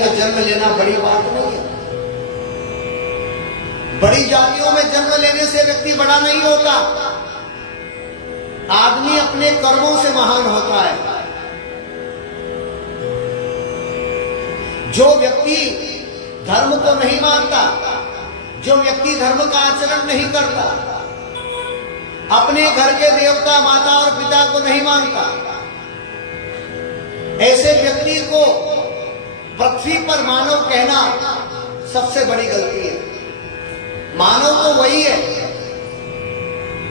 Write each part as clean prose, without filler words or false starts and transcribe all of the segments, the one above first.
में जन्म लेना बड़ी बात नहीं है। बड़ी जातियों में जन्म लेने से व्यक्ति बड़ा नहीं होता। आदमी अपने कर्मों से महान होता है। जो व्यक्ति धर्म को नहीं मानता, जो व्यक्ति धर्म का आचरण नहीं करता, अपने घर के देवता माता और पिता को नहीं मानता, ऐसे व्यक्ति को पृथ्वी पर मानव कहना सबसे बड़ी गलती है। मानव तो वही है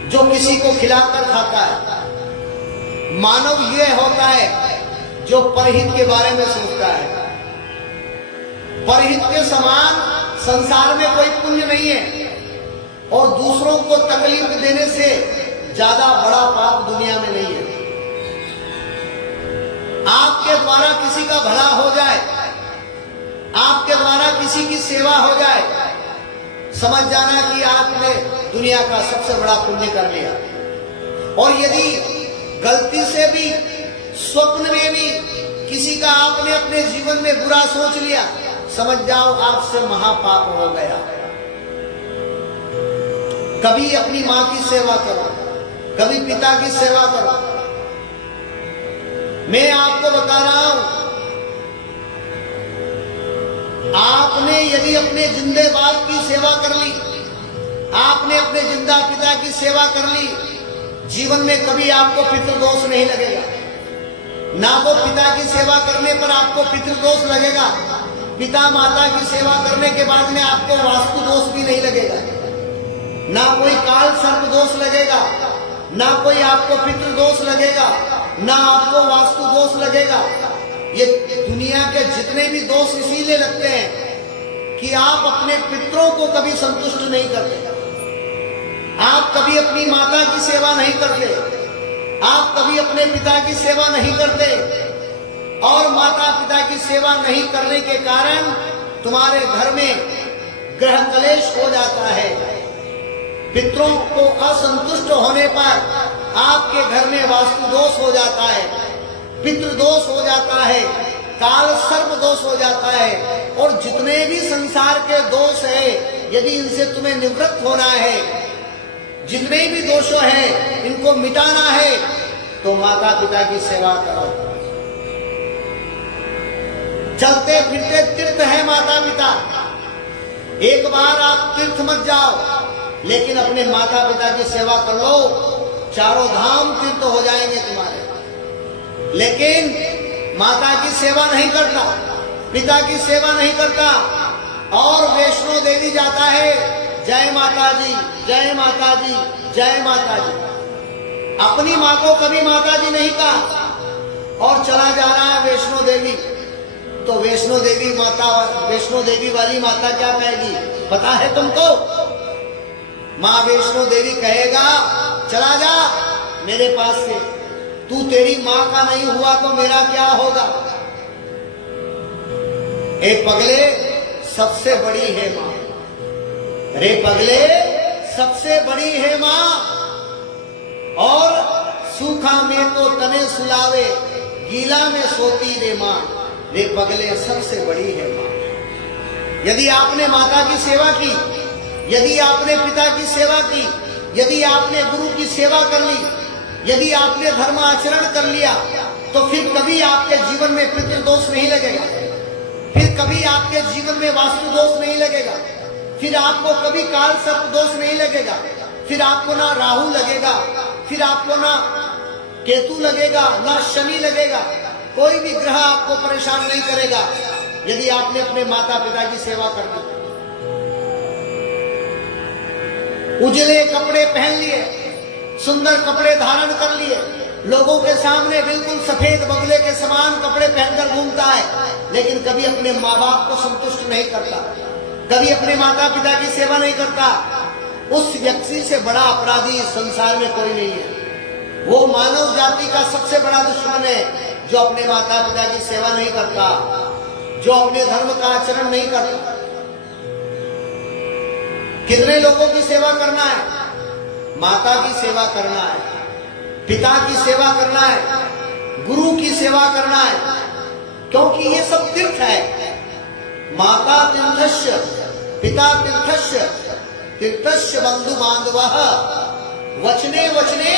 जो किसी को खिलाकर खाता है। मानव यह होता है जो परहित के बारे में सोचता है। परहित के समान संसार में कोई पुण्य नहीं है और दूसरों को तकलीफ देने से ज्यादा बड़ा पाप दुनिया में नहीं है। आपके द्वारा किसी का भला हो जाए, आपके द्वारा किसी की सेवा हो जाए, समझ जाना कि आपने दुनिया का सबसे बड़ा पुण्य कर लिया। और यदि गलती से भी, स्वप्न में भी किसी का आपने अपने जीवन में बुरा सोच लिया, समझ जाओ आपसे महापाप हो गया। कभी अपनी मां की सेवा करो, कभी पिता की सेवा करो। मैं आपको बता रहा हूं, आपने यदि अपने जिंदे बाप की सेवा कर ली, आपने अपने जिंदा पिता की सेवा कर ली, जीवन में कभी आपको पितृदोष नहीं लगेगा। ना वो पिता की सेवा करने पर आपको पितृदोष लगेगा, पिता माता की सेवा करने के बाद में आपको वास्तु दोष भी नहीं लगेगा। ना कोई काल सर्प दोष लगेगा, ना कोई आपको पितृदोष लगेगा, ना आपको वास्तु दोष लगेगा। ये दुनिया के जितने भी दोष इसीलिए लगते हैं कि आप अपने पितरों को कभी संतुष्ट नहीं करते, आप कभी अपनी माता की सेवा नहीं करते, आप कभी अपने पिता की सेवा नहीं करते, और माता पिता की सेवा नहीं करने के कारण तुम्हारे घर में ग्रह कलेश हो जाता है। पितरों को असंतुष्ट होने पर आपके घर में वास्तु दोष हो जाता है, पितृदोष हो जाता है, काल सर्प दोष हो जाता है। और जितने भी संसार के दोष है, यदि इनसे तुम्हें निवृत्त होना है, जितने भी दोष हैं इनको मिटाना है, तो माता पिता की सेवा करो। चलते फिरते तीर्थ है माता पिता। एक बार आप तीर्थ मत जाओ, लेकिन अपने माता पिता की सेवा कर लो, चारों धाम तीर्थ हो जाएंगे तुम्हारे। लेकिन माता की सेवा नहीं करता, पिता की सेवा नहीं करता, और वैष्णो देवी जाता है, जय माता जी, जय माता जी, जय माता जी। अपनी माँ को कभी माता जी नहीं कहा और चला जा रहा है वैष्णो देवी। तो वैष्णो देवी माता, वैष्णो देवी वाली माता क्या कहेगी पता है तुमको? माँ वैष्णो देवी कहेगा, चला जा मेरे पास से, तू तेरी माँ का नहीं हुआ तो मेरा क्या होगा। ए पगले, सबसे बड़ी है माँ। रे पगले, सबसे बड़ी है माँ। और सूखा में तो तने सुलावे, गीला में सोती रे माँ। रे पगले, सबसे बड़ी है माँ। यदि आपने माता की सेवा की, यदि आपने पिता की सेवा की, यदि आपने गुरु की सेवा कर ली, यदि आपने धर्म आचरण कर लिया, तो फिर कभी आपके जीवन में पितृदोष नहीं लगेगा, फिर कभी आपके जीवन में वास्तु दोष नहीं लगेगा, फिर आपको कभी काल सर्प दोष नहीं लगेगा, फिर आपको ना राहु लगेगा, फिर आपको ना केतु लगेगा, ना शनि लगेगा। कोई भी ग्रह आपको परेशान नहीं करेगा यदि आपने अपने माता पिता की सेवा कर दी। उजले कपड़े पहन लिए, सुंदर कपड़े धारण कर लिए, लोगों के सामने बिल्कुल सफेद बगले के समान कपड़े पहनकर घूमता है, लेकिन कभी अपने माँ बाप को संतुष्ट नहीं करता, कभी अपने माता पिता की सेवा नहीं करता। उस व्यक्ति से बड़ा अपराधी संसार में कोई नहीं है। वो मानव जाति का सबसे बड़ा दुश्मन है जो अपने माता पिता की सेवा नहीं करता, जो अपने धर्म का आचरण नहीं करता। कितने लोगों की सेवा करना है? माता की सेवा करना है, पिता की सेवा करना है, गुरु की सेवा करना है, क्योंकि ये सब तीर्थ है। माता तीर्थस्य पिता तीर्थस्य तीर्थस्य बंधु बांधवः वचने वचने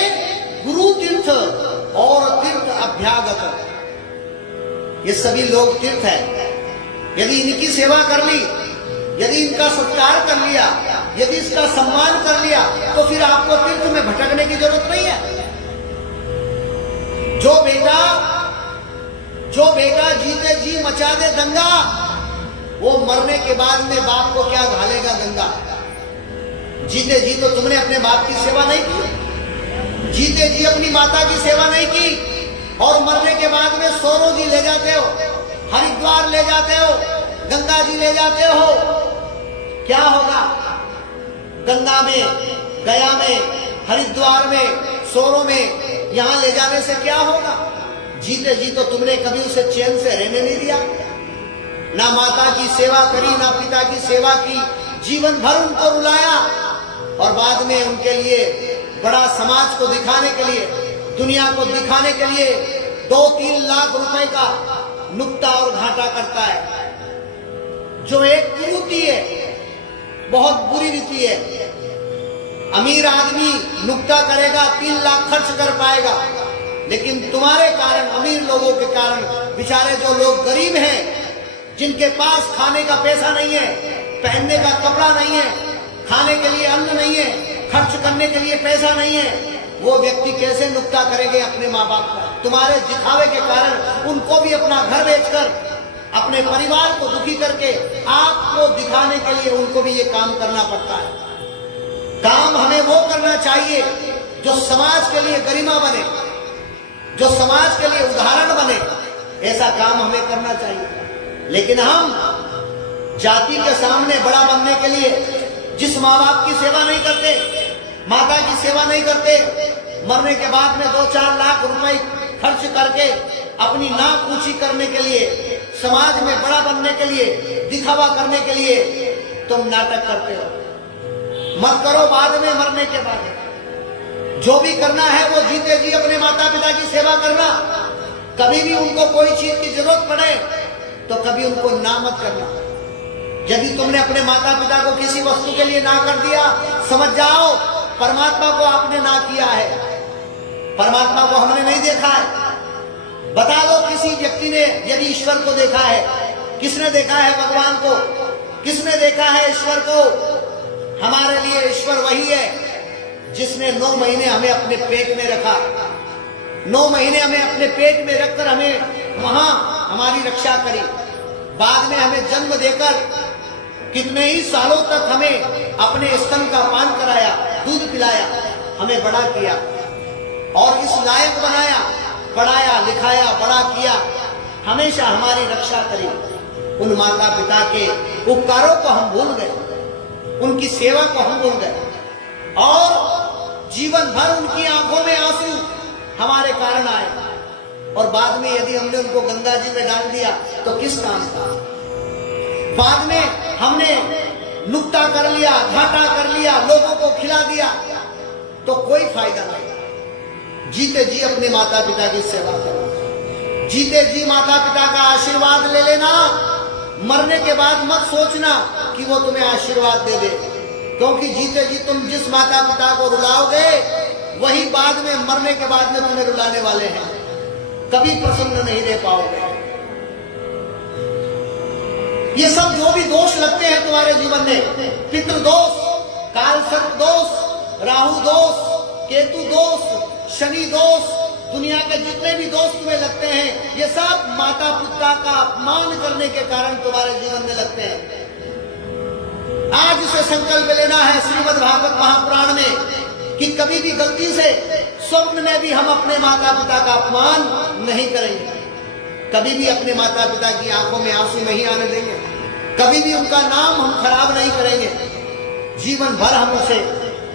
गुरु तीर्थ और तीर्थ अभ्यागत। ये सभी लोग तीर्थ हैं। यदि इनकी सेवा कर ली, यदि इनका सत्कार कर लिया, यदि इसका सम्मान कर लिया, तो फिर आपको तीर्थ में भटकने की जरूरत नहीं है। जो बेटा जीते जी मचा दे दंगा, वो मरने के बाद में बाप को क्या घालेगा गंगा। जीते जी तो तुमने अपने बाप की सेवा नहीं की, जीते जी अपनी माता की सेवा नहीं की, और मरने के बाद में सोरो जी ले जाते हो, हरिद्वार ले जाते हो, गंगा जी ले जाते हो। क्या होगा? गंगा में, गया में, हरिद्वार में, सोरो में, यहां ले जाने से क्या होगा? जीते जी तो तुमने कभी उसे चैन से रहने नहीं दिया, ना माता की सेवा करी, ना पिता की सेवा की, जीवन भर उनको रुलाया, और बाद में उनके लिए बड़ा समाज को दिखाने के लिए, दुनिया को दिखाने के लिए 2-3 लाख रुपए का नुक्ता और घाटा करता है, जो एक कुरीति है, बहुत बुरी रीति है। अमीर आदमी नुक्ता करेगा, 3 लाख खर्च कर पाएगा, लेकिन तुम्हारे कारण, अमीर लोगों के कारण, बेचारे जो लोग गरीब हैं, जिनके पास खाने का पैसा नहीं है, पहनने का कपड़ा नहीं है, खाने के लिए अन्न नहीं है, खर्च करने के लिए पैसा नहीं है, वो व्यक्ति कैसे नुक्ता करेंगे अपने माँ बाप का? तुम्हारे दिखावे के कारण उनको भी अपना घर बेचकर, अपने परिवार को दुखी करके, आपको दिखाने के लिए उनको भी ये काम करना पड़ता है। काम हमें वो करना चाहिए जो समाज के लिए गरिमा बने, जो समाज के लिए उदाहरण बने, ऐसा काम हमें करना चाहिए। लेकिन हम जाति के सामने बड़ा बनने के लिए जिस माँ बाप की सेवा नहीं करते, माता की सेवा नहीं करते, मरने के बाद में 2-4 लाख रुपए खर्च करके अपनी नाक ऊंची करने के लिए, समाज में बड़ा बनने के लिए, दिखावा करने के लिए तुम नाटक करते हो। मत करो बाद में, मरने के बाद। जो भी करना है वो जीते जी अपने माता पिता की सेवा करना। कभी भी उनको कोई चीज की जरूरत पड़े तो कभी उनको ना मत करना। यदि तुमने अपने माता पिता को किसी वस्तु के लिए ना कर दिया, समझ जाओ परमात्मा को आपने ना किया है। परमात्मा को हमने नहीं देखा है। बता दो किसी व्यक्ति ने यदि ईश्वर को देखा है, किसने देखा है भगवान को, किसने देखा है ईश्वर को? हमारे लिए ईश्वर वही है जिसने 9 महीने हमें अपने पेट में रखा, 9 महीने हमें अपने पेट में रखकर हमें वहां हमारी रक्षा करी, बाद में हमें जन्म देकर कितने ही सालों तक हमें अपने स्तन का पान कराया, दूध पिलाया, हमें बड़ा किया और इस लायक बनाया, पढ़ाया लिखाया, बड़ा किया, हमेशा हमारी रक्षा करी। उन माता पिता के उपकारों को हम भूल गए, उनकी सेवा को हम भूल गए और जीवन भर उनकी आंखों में आंसू हमारे कारण आए, और बाद में यदि हमने उनको गंगा जी में डाल दिया तो किस काम का? बाद में हमने नुक्ता कर लिया, घाटा कर लिया, लोगों को खिला दिया तो कोई फायदा नहीं। जीते जी अपने माता पिता की सेवा करो, जीते जी माता पिता का आशीर्वाद ले लेना। मरने के बाद मत सोचना कि वो तुम्हें आशीर्वाद दे दे, क्योंकि जीते जी तुम जिस माता पिता को रुलाओगे वही बाद में, मरने के बाद में तुम्हें रुलाने वाले हैं। कभी प्रसन्न नहीं रह पाओगे। ये सब जो भी दोष लगते हैं तुम्हारे जीवन में, पितृदोष, काल सर्प दोष, राहु दोष, केतु दोष, शनि दोष, दुनिया के जितने भी दोष तुम्हें लगते हैं, ये सब माता पिता का अपमान करने के कारण तुम्हारे जीवन में लगते हैं। आज से संकल्प लेना है श्रीमद् भागवत महापुराण में कि कभी भी गलती से स्वप्न में भी हम अपने माता पिता का अपमान नहीं करेंगे, कभी भी अपने माता पिता की आंखों में आंसू नहीं आने देंगे, कभी भी उनका नाम हम खराब नहीं करेंगे, जीवन भर हम उसे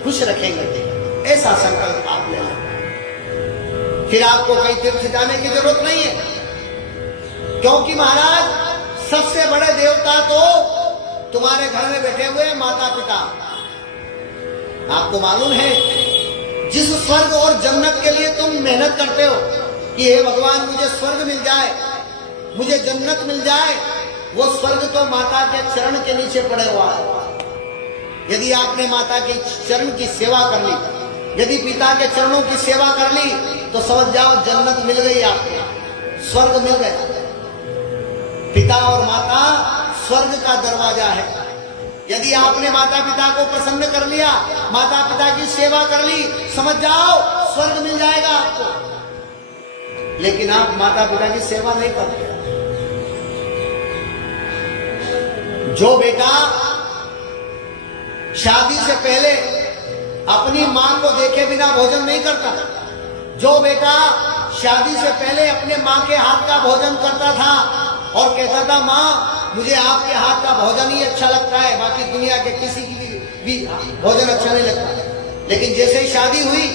खुश रखेंगे। ऐसा संकल्प आप ले लें, फिर आपको कहीं तीर्थ जाने की जरूरत नहीं है, क्योंकि महाराज सबसे बड़े देवता तो तुम्हारे घर में बैठे हुए माता पिता। आपको मालूम है जिस स्वर्ग और जन्नत के लिए तुम मेहनत करते हो कि हे भगवान मुझे स्वर्ग मिल जाए, मुझे जन्नत मिल जाए, वो स्वर्ग तो माता के चरण के नीचे पड़े हुआ है। यदि आपने माता के चरण की सेवा कर ली, यदि पिता के चरणों की सेवा कर ली, तो समझ जाओ जन्नत मिल गई आपको, स्वर्ग मिल गया। पिता और माता स्वर्ग का दरवाजा है। यदि आपने माता पिता को प्रसन्न कर लिया, माता पिता की सेवा कर ली, समझ जाओ स्वर्ग मिल जाएगा आपको। लेकिन आप माता पिता की सेवा नहीं करते। जो बेटा शादी से पहले अपनी मां को देखे बिना भोजन नहीं करता, जो बेटा शादी से पहले अपने मां के हाथ का भोजन करता था और कहता था मां मुझे आपके हाथ का भोजन ही अच्छा लगता है, बाकी दुनिया के किसी की भी भोजन अच्छा नहीं लगता, लेकिन जैसे ही शादी हुई,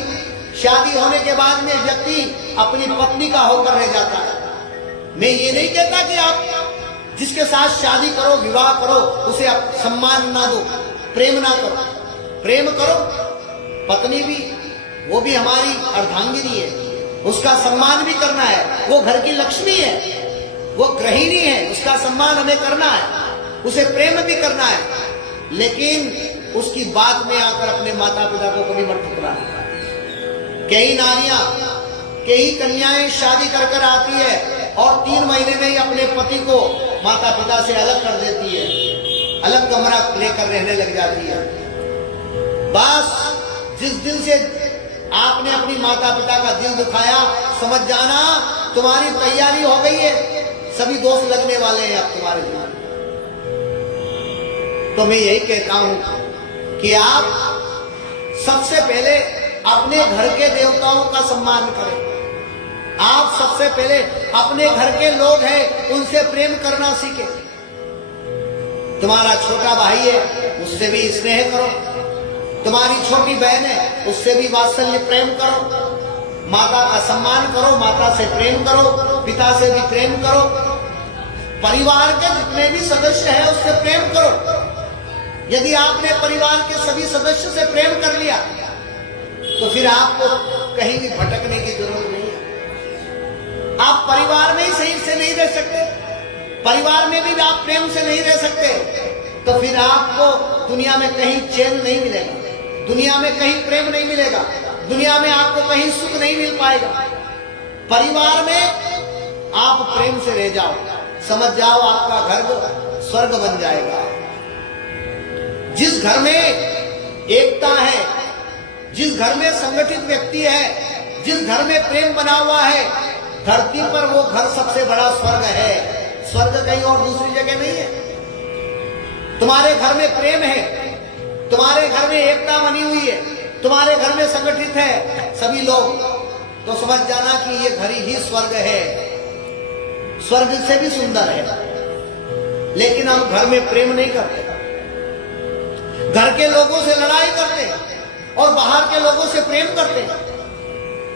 शादी होने के बाद में व्यक्ति अपनी पत्नी का होकर रह जाता है। मैं ये नहीं कहता कि आप जिसके साथ शादी करो, विवाह करो, उसे आप सम्मान ना दो, प्रेम ना करो। प्रेम करो, पत्नी भी, वो भी हमारी अर्धांगिनी है, उसका सम्मान भी करना है। वो घर की लक्ष्मी है, वो गृहिणी है, उसका सम्मान हमें करना है, उसे प्रेम भी करना है। लेकिन उसकी बात में आकर अपने माता पिता को कभी मत ठुकराना। कई नारियां, कई कन्याएं शादी कर कर आती है और 3 महीने में ही अपने पति को माता पिता से अलग कर देती है, अलग कमरा लेकर रहने लग जाती है। बस जिस दिन से आपने अपनी माता पिता का दिल दुखाया, समझ जाना तुम्हारी तैयारी हो गई है, सभी दोस्त लगने वाले हैं अब तुम्हारे जीवन। तो मैं यही कहता हूं कि आप सबसे पहले अपने घर के देवताओं का सम्मान करें। आप सबसे पहले अपने घर के लोग हैं, उनसे प्रेम करना सीखें। तुम्हारा छोटा भाई है, उससे भी स्नेह करो। तुम्हारी छोटी बहन है, उससे भी वात्सल्य प्रेम करो। माता का सम्मान करो, माता से प्रेम करो, पिता से भी प्रेम करो। परिवार के जितने भी सदस्य हैं उससे प्रेम करो। यदि आपने परिवार के सभी सदस्य से प्रेम कर लिया, तो फिर आपको कहीं भी भटकने की जरूरत नहीं है। आप परिवार में ही सही से नहीं रह सकते, परिवार में भी आप प्रेम से नहीं रह सकते, तो फिर आपको दुनिया में कहीं चैन नहीं मिलेगा, दुनिया में कहीं प्रेम नहीं मिलेगा, दुनिया में आपको कहीं सुख नहीं मिल पाएगा। परिवार में आप प्रेम से रह जाओ, समझ जाओ आपका घर स्वर्ग बन जाएगा। जिस घर में एकता है, जिस घर में संगठित व्यक्ति है, जिस घर में प्रेम बना हुआ है, धरती पर वो घर सबसे बड़ा स्वर्ग है। स्वर्ग कहीं और दूसरी जगह नहीं है। तुम्हारे घर में प्रेम है, तुम्हारे घर में एकता बनी हुई है, तुम्हारे घर में संगठित है सभी लोग, तो समझ जाना कि ये घर ही स्वर्ग है, स्वर्ग से भी सुंदर है। लेकिन हम घर में प्रेम नहीं करते, घर के लोगों से लड़ाई करते और बाहर के लोगों से प्रेम करते।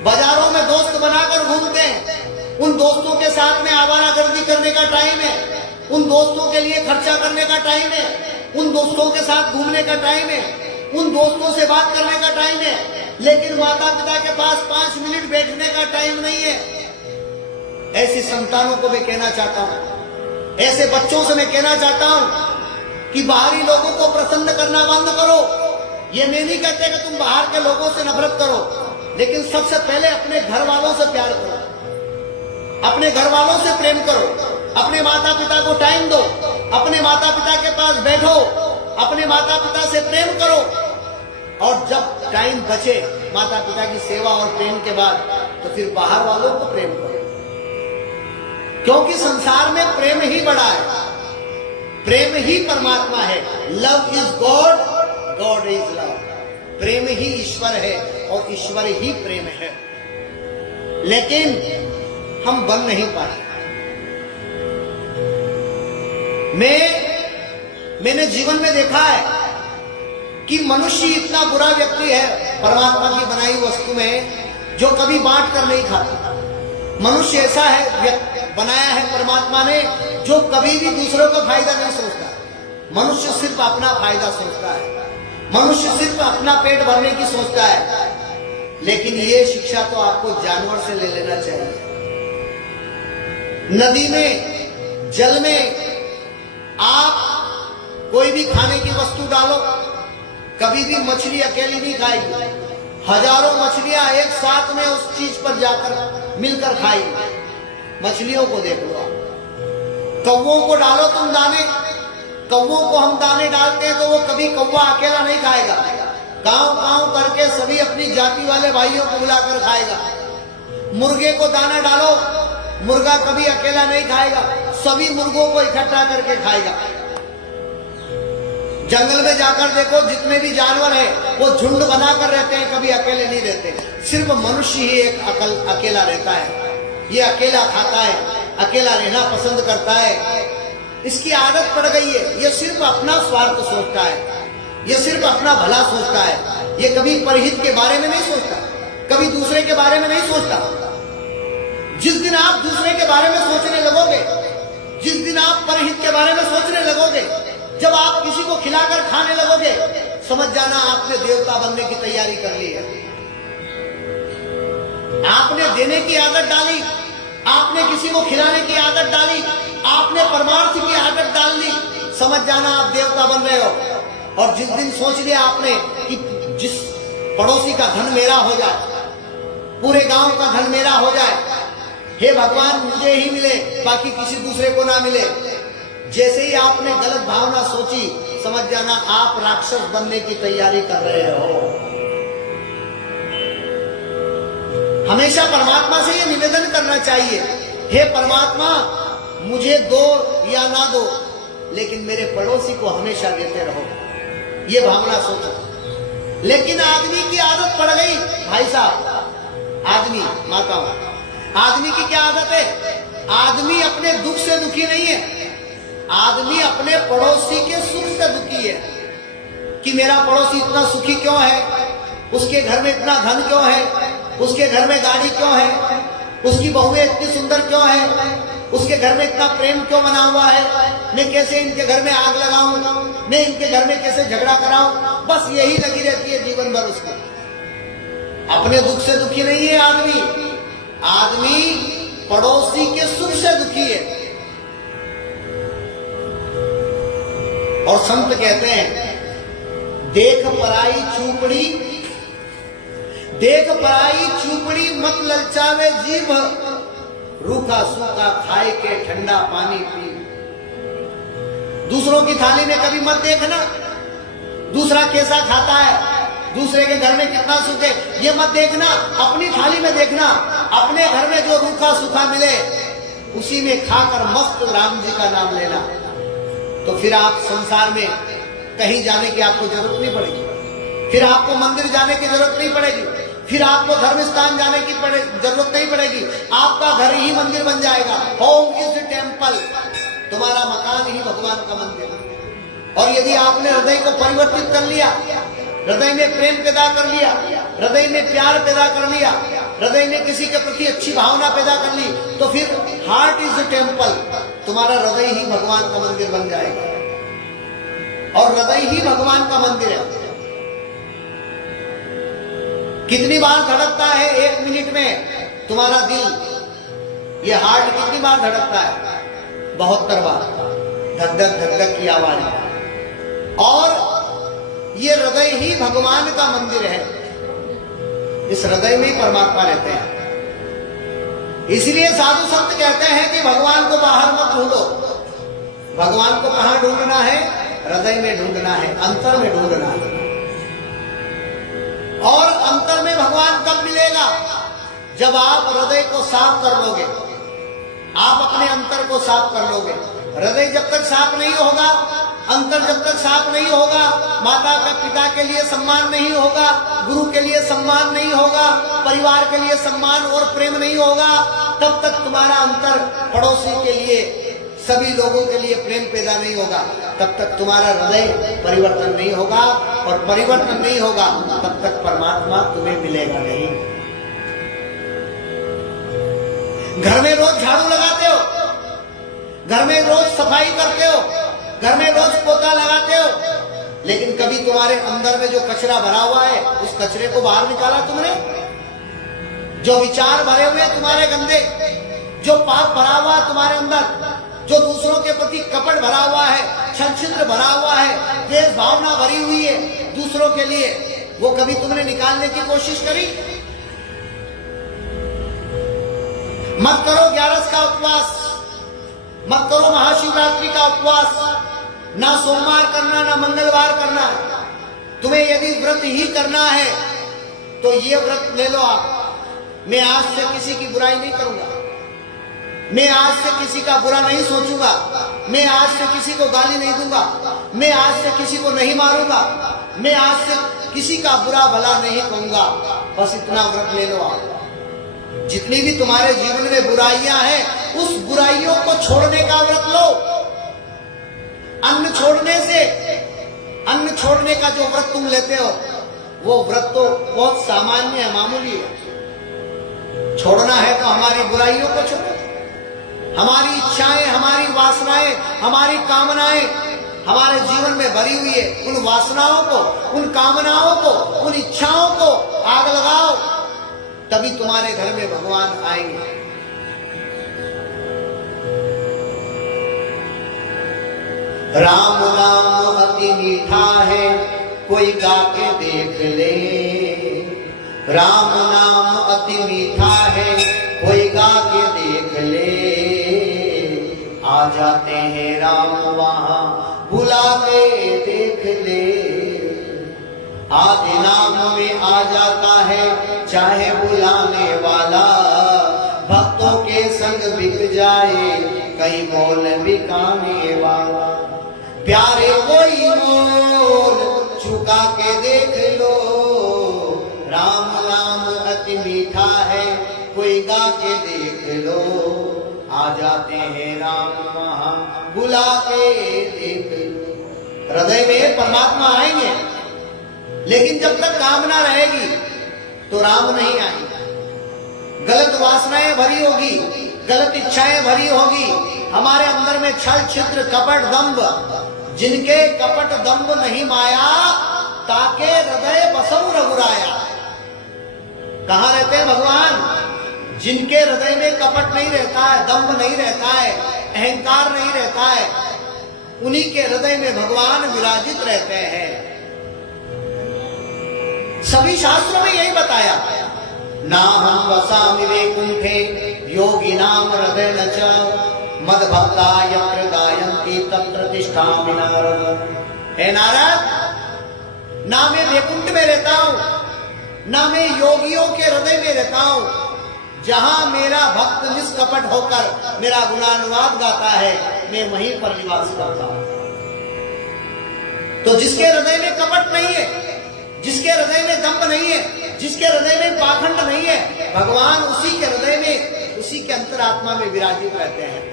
बाजारों में दोस्त बनाकर घूमते हैं, उन दोस्तों के साथ में आवारागर्दी करने का टाइम है, उन दोस्तों के लिए खर्चा करने का टाइम है, उन दोस्तों के साथ घूमने का टाइम है, उन दोस्तों से बात करने का टाइम है। लेकिन माता पिता के पास 5 मिनट बैठने का टाइम नहीं है। ऐसी संतानों को मैं कहना चाहता हूं, ऐसे बच्चों से मैं कहना चाहता हूं कि बाहरी लोगों को प्रसन्न करना बंद करो। ये मैं नहीं कहते कि तुम बाहर के लोगों से नफरत करो, लेकिन सबसे पहले अपने घर वालों से प्यार करो, अपने घर वालों से प्रेम करो, अपने माता पिता को टाइम दो, अपने माता पिता के पास बैठो, अपने माता पिता से प्रेम करो। और जब टाइम बचे माता पिता की सेवा और प्रेम के बाद, तो फिर बाहर वालों को प्रेम करो, क्योंकि संसार में प्रेम ही बड़ा है, प्रेम ही परमात्मा है। Love is God, God is love. प्रेम ही ईश्वर है और ईश्वर ही प्रेम है। लेकिन हम बन नहीं पाए। मैंने जीवन में देखा है कि मनुष्य इतना बुरा व्यक्ति है परमात्मा की बनाई वस्तु में, जो कभी बांट कर नहीं खाता। मनुष्य ऐसा है बनाया है परमात्मा ने, जो कभी भी दूसरों का फायदा नहीं सोचता। मनुष्य सिर्फ अपना फायदा सोचता है, मनुष्य सिर्फ अपना पेट भरने की सोचता है। लेकिन ये शिक्षा तो आपको जानवर से ले लेना चाहिए। नदी में, जल में कोई भी खाने की वस्तु डालो, कभी भी मछली अकेली नहीं खाएगी, हजारों मछलियां एक साथ में उस चीज पर जाकर मिलकर खाएगी। मछलियों को देख लो आप, कौवों को डालो तुम दाने, कौवों को हम दाने डालते हैं तो वो कभी कौवा अकेला नहीं खाएगा, गांव गांव करके सभी अपनी जाति वाले भाइयों को बुलाकर खाएगा। मुर्गे को दाना डालो, मुर्गा कभी अकेला नहीं खाएगा, सभी मुर्गों को इकट्ठा करके खाएगा। जंगल में जाकर देखो, जितने भी जानवर हैं वो झुंड बनाकर रहते हैं, कभी अकेले नहीं रहते। सिर्फ मनुष्य ही एक अकेला रहता है, ये अकेला खाता है, अकेला रहना पसंद करता है, इसकी आदत पड़ गई है। ये सिर्फ अपना स्वार्थ सोचता है, ये सिर्फ अपना भला सोचता है, ये कभी परहित के बारे में नहीं सोचता, कभी दूसरे के बारे में नहीं सोचता। जिस दिन आप दूसरे के बारे में सोचने लगोगे, जिस दिन आप परहित के बारे में सोचने लगोगे, जब आप किसी को खिलाकर खाने लगोगे, समझ जाना आपने देवता बनने की तैयारी कर ली है। आपने देने की आदत डाली, आपने किसी को खिलाने की आदत डाली, आपने परमार्थ की आदत डाल दी, समझ जाना आप देवता बन रहे हो। और जिस दिन सोच लिया आपने कि जिस पड़ोसी का धन मेरा हो जाए, पूरे गांव का धन मेरा हो जाए, हे भगवान मुझे ही मिले, बाकी किसी दूसरे को ना मिले, जैसे ही आपने गलत भावना सोची, समझ जाना आप राक्षस बनने की तैयारी कर रहे हो। हमेशा परमात्मा से ये निवेदन करना चाहिए, हे परमात्मा मुझे दो या ना दो, लेकिन मेरे पड़ोसी को हमेशा देते रहो, ये भावना सोचो। लेकिन आदमी की आदत पड़ गई, भाई साहब, आदमी, माताओं, आदमी की क्या आदत है? आदमी अपने दुख से दुखी नहीं है, आदमी अपने पड़ोसी के सुख से दुखी है कि मेरा पड़ोसी इतना सुखी क्यों है, उसके घर में इतना धन क्यों है, उसके घर में गाड़ी क्यों है, उसकी बहुएं इतनी सुंदर क्यों है, उसके घर में इतना प्रेम क्यों बना हुआ है, मैं कैसे इनके घर में आग लगाऊं, मैं इनके घर में कैसे झगड़ा कराऊं, बस यही लगी रहती है जीवन भर उसको। अपने दुख से दुखी नहीं है आदमी, आदमी पड़ोसी के सुख से दुखी है। और संत कहते हैं, देख पराई चूपड़ी, देख पराई चूपड़ी मत ललचावे जीभ, रूखा सूखा खाए के ठंडा पानी पी। दूसरों की थाली में कभी मत देखना, दूसरा कैसा खाता है, दूसरे के घर में कितना सुख है, ये मत देखना, अपनी थाली में देखना। अपने घर में जो रूखा सूखा मिले उसी में खाकर मस्त राम जी का नाम लेना, तो फिर आप संसार में कहीं जाने की आपको जरूरत नहीं पड़ेगी, फिर आपको मंदिर जाने की जरूरत नहीं पड़ेगी, फिर आपको धर्म स्थान जाने की जरूरत नहीं पड़ेगी, आपका घर ही मंदिर बन जाएगा। होम इज टेम्पल, तुम्हारा मकान ही भगवान का मंदिर है। और यदि आपने हृदय को परिवर्तित कर लिया, हृदय में प्रेम पैदा कर लिया, हृदय में प्यार पैदा कर लिया, हृदय में किसी के प्रति अच्छी भावना पैदा कर ली, तो फिर हार्ट इज ए टेम्पल, तुम्हारा हृदय ही भगवान का मंदिर बन जाएगा। और हृदय ही भगवान का मंदिर है। कितनी बार धड़कता है एक मिनट में तुम्हारा दिल, ये हार्ट कितनी बार धड़कता है? 72 बार, धक धक धक धक की आवाज। और ये हृदय ही भगवान का मंदिर है, इस हृदय में ही परमात्मा रहते हैं। इसलिए साधु संत कहते हैं कि भगवान को बाहर मत ढूंढो, भगवान को कहां ढूंढना है? हृदय में ढूंढना है, अंतर में ढूंढना है। और अंतर में भगवान कब मिलेगा? जब आप हृदय को साफ कर लोगे, आप अपने अंतर को साफ कर लोगे। हृदय जब तक साफ नहीं होगा, अंतर जब तक साफ नहीं होगा, माता का पिता के लिए सम्मान नहीं होगा, गुरु के लिए सम्मान नहीं होगा, परिवार के लिए सम्मान और प्रेम नहीं होगा, तब तक तुम्हारा अंतर पड़ोसी के लिए, सभी लोगों के लिए प्रेम पैदा नहीं होगा, तब तक तुम्हारा हृदय परिवर्तन नहीं होगा। और परिवर्तन नहीं होगा तब तक परमात्मा तुम्हें मिलेगा नहीं। घर में रोज झाड़ू लगाते हो, घर में रोज सफाई करते हो, घर में रोज पोता लगाते हो, लेकिन कभी तुम्हारे अंदर में जो कचरा भरा हुआ है उस कचरे को बाहर निकाला तुमने? जो विचार भरे हुए तुम्हारे गंदे, जो पाप भरा हुआ तुम्हारे अंदर, जो दूसरों के प्रति कपट भरा हुआ है, छल छिद्र भरा हुआ है, द्वेष भावना भरी हुई है दूसरों के लिए, वो कभी तुमने निकालने की कोशिश करी? मत करो 11 का उपवास, मत करो महाशिवरात्रि का उपवास, ना सोमवार करना ना मंगलवार करना। तुम्हें यदि व्रत ही करना है तो ये व्रत ले लो आप। मैं आज से किसी की बुराई नहीं करूंगा, मैं आज से किसी का बुरा नहीं सोचूंगा, मैं आज से किसी को गाली नहीं दूंगा, मैं आज से किसी को नहीं मारूंगा, मैं आज से किसी का बुरा भला नहीं कहूंगा। बस इतना व्रत ले लो आप। जितनी भी तुम्हारे जीवन में बुराइयां हैं उस बुराइयों को छोड़ने का व्रत लो। अन्न छोड़ने का जो व्रत तुम लेते हो वो व्रत तो बहुत सामान्य है, मामूली है। छोड़ना है तो हमारी बुराइयों को छोड़ो, हमारी इच्छाएं, हमारी वासनाएं, हमारी कामनाएं हमारे जीवन में भरी हुई है, उन वासनाओं को, उन कामनाओं को, उन इच्छाओं को आग लगाओ, तभी तुम्हारे घर में भगवान आएंगे। राम नाम अति मीठा है, कोई गा के देख ले। राम नाम अति मीठा है, कोई गा के देख ले। आ जाते हैं राम वहां, बुला के देख ले। आदि नाम में आ जाता है चाहे बुलाने वाला। भक्तों के संग बिक जाए कई मोल बिकाने वाला। प्यारे कोई मोल चुका के देख लो। राम नाम अति मीठा है, कोई गा के देख लो। आ जाते हैं राम वहां, बुला के देख लो। हृदय में परमात्मा आएंगे, लेकिन जब तक कामना रहेगी तो राम नहीं आएंगे। गलत वासनाएं भरी होगी, गलत इच्छाएं भरी होगी, हमारे अंदर में छल छिद्र कपट दंभ। जिनके कपट दंभ नहीं माया, ताके हृदय बसऊ रघुराया। कहां रहते हैं भगवान? जिनके हृदय में कपट नहीं रहता है, दंभ नहीं रहता है, अहंकार नहीं रहता है, उन्हीं के हृदय में भगवान विराजित रहते हैं। सभी शास्त्रों में यही बताया। ना हम वसामि वैकुंठे योगी नाम हृदय न च मद भक्ता यत्र गायन्ति तत्र तिष्ठामि नारद। हे नारद, ना मैं वैकुंठ में रहता हूं, ना मैं योगियों के हृदय में रहता हूं। जहां मेरा भक्त निष्कपट होकर मेरा गुणानुवाद गाता है, मैं वहीं पर निवास करता हूं। तो जिसके हृदय में कपट नहीं है, जिसके हृदय में दंभ नहीं है, जिसके हृदय में पाखंड नहीं है, भगवान उसी के हृदय में, उसी के अंतरात्मा में विराजित रहते हैं।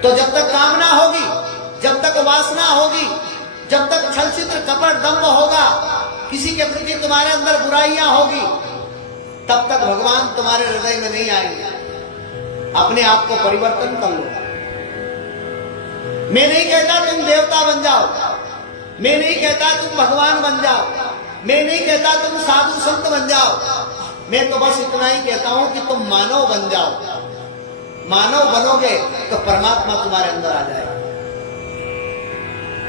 तो जब तक कामना होगी, जब तक वासना होगी, जब तक छल छिद्र कपट दंभ होगा, किसी के प्रति तुम्हारे अंदर बुराइयां होगी, तब तक भगवान तुम्हारे हृदय में नहीं आएंगे। अपने आप को परिवर्तन कर लो। मैं नहीं कहता तुम देवता बन जाओ, मैं नहीं कहता तुम भगवान बन जाओ, मैं नहीं कहता तुम साधु संत बन जाओ। मैं तो बस इतना ही कहता हूं कि तुम मानव बन जाओ। मानव बनोगे तो परमात्मा तुम्हारे अंदर आ जाएगा।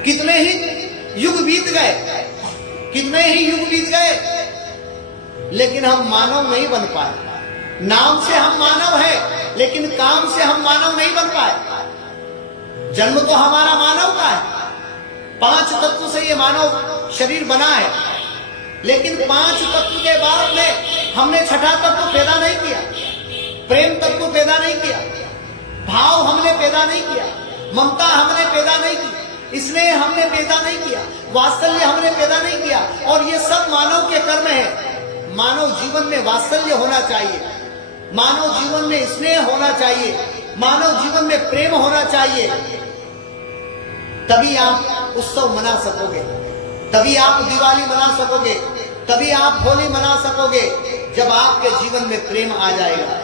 कितने ही युग बीत गए, कितने ही युग बीत गए, लेकिन हम मानव नहीं बन पाए। नाम से हम मानव हैं, लेकिन काम से हम मानव नहीं बन पाए। जन्म तो हमारा मानव का है, 5 तत्व से ये मानव शरीर बना है, लेकिन 5 तत्व के बाद में हमने छठा तत्व पैदा नहीं किया, प्रेम तत्व पैदा नहीं किया, भाव हमने पैदा नहीं किया, ममता हमने पैदा नहीं की, स्नेह हमने पैदा नहीं किया, वात्सल्य हमने पैदा नहीं किया। और ये सब मानव के कर्म है। मानव जीवन में वात्सल्य होना चाहिए, मानव जीवन में स्नेह होना चाहिए, मानव जीवन में प्रेम होना चाहिए। तभी आप उत्सव मना सकोगे, तभी आप दिवाली मना सकोगे, तभी आप होली मना सकोगे, जब आपके जीवन में प्रेम आ जाएगा,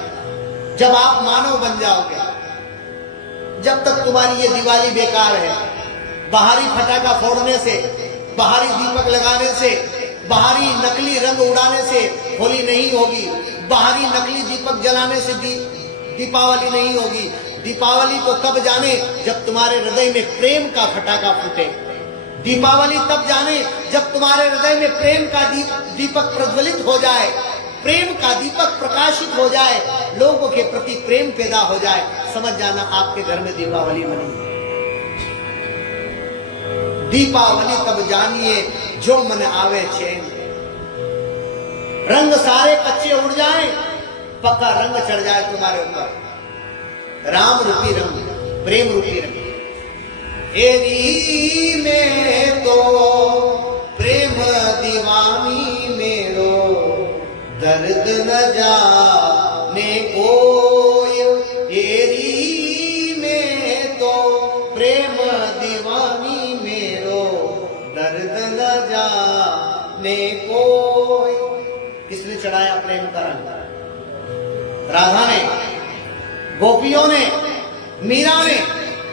जब आप मानव बन जाओगे। जब तक तुम्हारी ये दिवाली बेकार है, बाहरी फटाका फोड़ने से, बाहरी दीपक लगाने से, बाहरी नकली रंग उड़ाने से होली नहीं होगी, बाहरी नकली दीपक जलाने से दीपावली नहीं होगी। दीपावली तो तब जाने जब तुम्हारे हृदय में प्रेम का फटाका फूटे। दीपावली तब जाने जब तुम्हारे हृदय में प्रेम का दीपक प्रज्वलित हो जाए, प्रेम का दीपक प्रकाशित हो जाए, लोगों के प्रति प्रेम पैदा हो जाए, समझ जाना आपके घर में दीपावली बनी। दीपावली तब जानिए जो मन आवे चैन। रंग सारे कच्चे उड़ जाएं, पक्का रंग चढ़ जाए तुम्हारे ऊपर। राम रूपी रंग, प्रेम रूपी रंग। एरी में तो प्रेम दीवानी मेरो, दर्द न जाने कोई। एरी में तो प्रेम दीवानी मेरो, दर्द न जाने कोई। किसने चढ़ाया प्रेम का रंग? राधा ने, गोपियों ने, मीरा ने,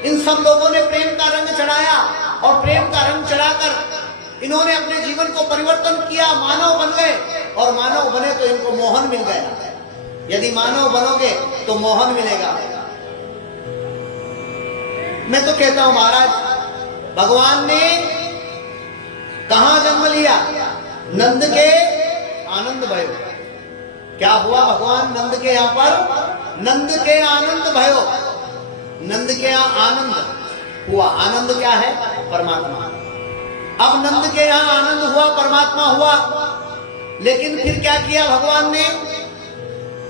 इन सब लोगों ने प्रेम का रंग चढ़ाया। और प्रेम का रंग चढ़ाकर इन्होंने अपने जीवन को परिवर्तन किया, मानव बन गए। और मानव बने तो इनको मोहन मिल गया। यदि मानव बनोगे तो मोहन मिलेगा। मैं तो कहता हूं महाराज, भगवान ने कहां जन्म लिया? नंद के आनंद भयो। क्या हुआ? भगवान नंद के यहां पर नंद के आनंद भयो। नंद के यहां आनंद हुआ। आनंद क्या है? परमात्मा। अब नंद के यहां आनंद हुआ, परमात्मा हुआ, लेकिन फिर क्या किया भगवान ने?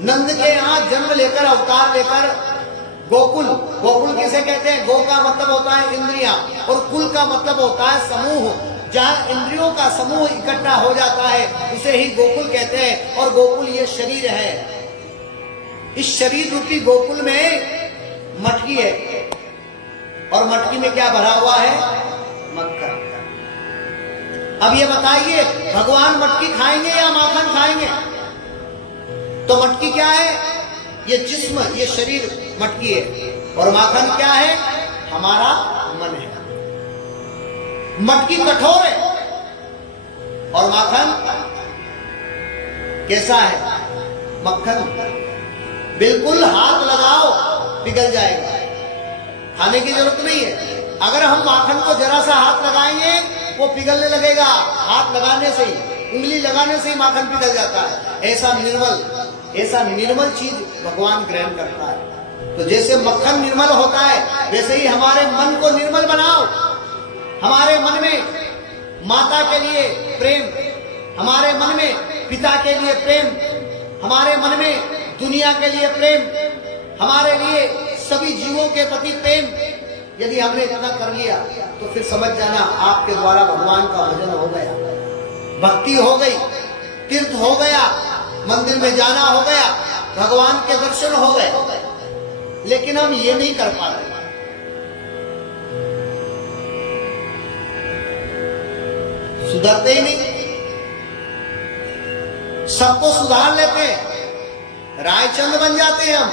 नंद के यहां जन्म लेकर, अवतार लेकर, गोकुल। गोकुल किसे कहते हैं? गो का मतलब होता है इंद्रियां, और कुल का मतलब होता है समूह। जहां इंद्रियों का समूह इकट्ठा हो जाता है उसे ही गोकुल कहते हैं। और गोकुल ये शरीर है। इस शरीर रूपी गोकुल में मटकी है, और मटकी में क्या भरा हुआ है? मक्खन। अब ये बताइए, भगवान मटकी खाएंगे या माखन खाएंगे? तो मटकी क्या है? ये जिस्म, ये शरीर मटकी है। और माखन क्या है? हमारा मन है। मटकी कठोर है और माखन कैसा है? मक्खन बिल्कुल हाथ लगाओ पिघल जाएगा, खाने की जरूरत नहीं है। अगर हम माखन को जरा सा हाथ लगाएंगे वो पिघलने लगेगा। हाथ लगाने से ही, उंगली लगाने से ही माखन पिघल जाता है। ऐसा निर्मल चीज भगवान ग्रहण करता है। तो जैसे मक्खन निर्मल होता है, वैसे ही हमारे मन को निर्मल बनाओ। हमारे मन में माता के लिए प्रेम, हमारे मन में पिता के लिए प्रेम, हमारे मन में दुनिया के लिए प्रेम, हमारे लिए सभी जीवों के प्रति प्रेम। यदि हमने इतना कर लिया तो फिर समझ जाना आपके द्वारा भगवान का भजन हो गया, भक्ति हो गई, तीर्थ हो गया, मंदिर में जाना हो गया, भगवान के दर्शन हो गए। लेकिन हम ये नहीं कर पाते। सुधरते ही नहीं। सबको सुधार लेते हैं, रायचंद बन जाते हैं हम।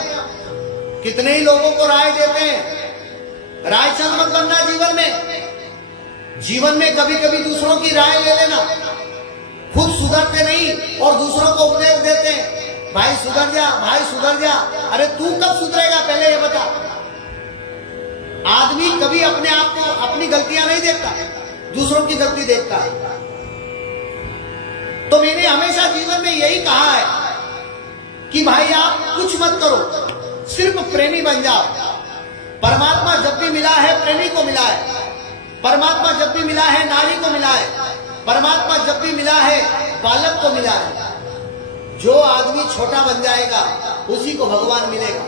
कितने ही लोगों को राय देते हैं। रायचंद मत बनना जीवन में। जीवन में कभी कभी दूसरों की राय ले लेना। खुद सुधरते नहीं और दूसरों को उपदेश देते हैं, भाई सुधर जा, भाई सुधर जा। अरे तू कब सुधरेगा पहले ये बता। आदमी कभी अपने आप को, अपनी गलतियां नहीं देखता, दूसरों की गलती देखता है। तो मैंने हमेशा जीवन में यही कहा है कि भाई आप कुछ मत करो, सिर्फ प्रेमी बन जाओ। परमात्मा जब भी मिला है प्रेमी को मिला है। परमात्मा जब भी मिला है नारी को मिला है। परमात्मा जब भी मिला है बालक को मिला है। जो आदमी छोटा बन जाएगा उसी को भगवान मिलेगा।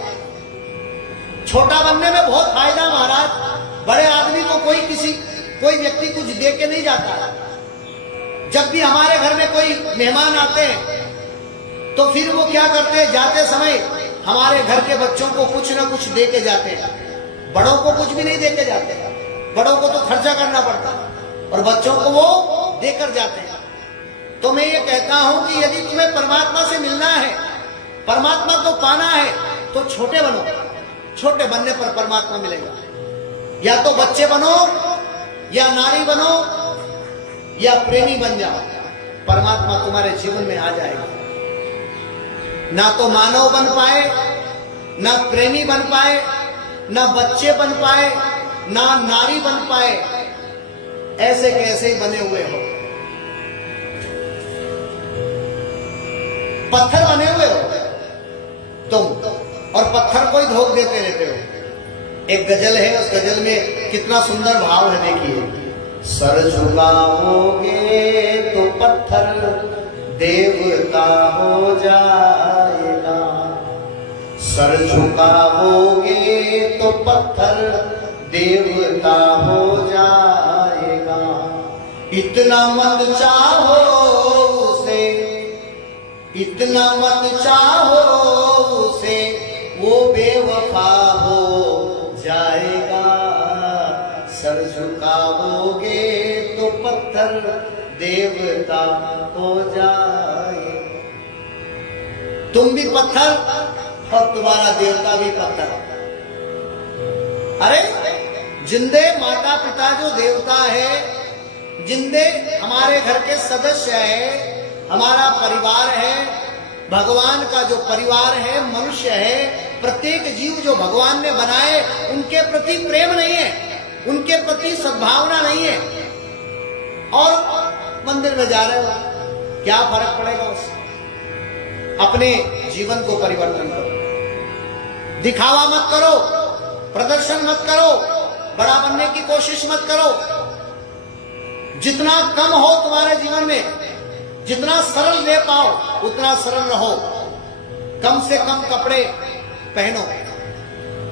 छोटा बनने में बहुत फायदा महाराज। बड़े आदमी को कोई व्यक्ति कुछ दे के नहीं जाता। जब भी हमारे घर में कोई मेहमान आते हैं तो फिर वो क्या करते हैं, जाते समय हमारे घर के बच्चों को कुछ ना कुछ दे के जाते हैं। बड़ों को कुछ भी नहीं दे के जाते। बड़ों को तो खर्चा करना पड़ता और बच्चों को वो देकर जाते हैं। तो मैं ये कहता हूं कि यदि तुम्हें परमात्मा से मिलना है, परमात्मा को पाना है, तो छोटे बनो। छोटे बनने पर परमात्मा मिलेगा। या तो बच्चे बनो, या नारी बनो, या प्रेमी बन जाओ, परमात्मा तुम्हारे जीवन में आ जाएगा। ना तो मानव बन पाए, ना प्रेमी बन पाए, ना बच्चे बन पाए, ना नारी बन पाए, ऐसे कैसे ही बने हुए हो, पत्थर बने हुए हो तुम, और पत्थर को ही धोख देते रहते हो। एक गजल है, उस गजल में कितना सुंदर भाव है, देखिए। सर झुकाओगे तो पत्थर देवता हो जाएगा, सर झुकाओगे तो पत्थर देवता हो जाएगा। इतना मत चाहो उसे, इतना मत चाहो उसे, वो बेवफा हो जाएगा। सर झुकाओगे तो पत्थर देवता हो जाएगा। तुम भी पत्थर और तुम्हारा देवता भी पत्थर। अरे जिंदे माता पिता जो देवता है, जिंदे हमारे घर के सदस्य है, हमारा परिवार है, भगवान का जो परिवार है, मनुष्य है, प्रत्येक जीव जो भगवान ने बनाए, उनके प्रति प्रेम नहीं है, उनके प्रति सद्भावना नहीं है, और मंदिर में जा रहे हो, क्या फर्क पड़ेगा उससे? अपने जीवन को परिवर्तन करो, दिखावा मत करो, प्रदर्शन मत करो, बड़ा बनने की कोशिश मत करो। जितना कम हो तुम्हारे जीवन में, जितना सरल ले पाओ उतना सरल रहो। कम से कम कपड़े पहनो,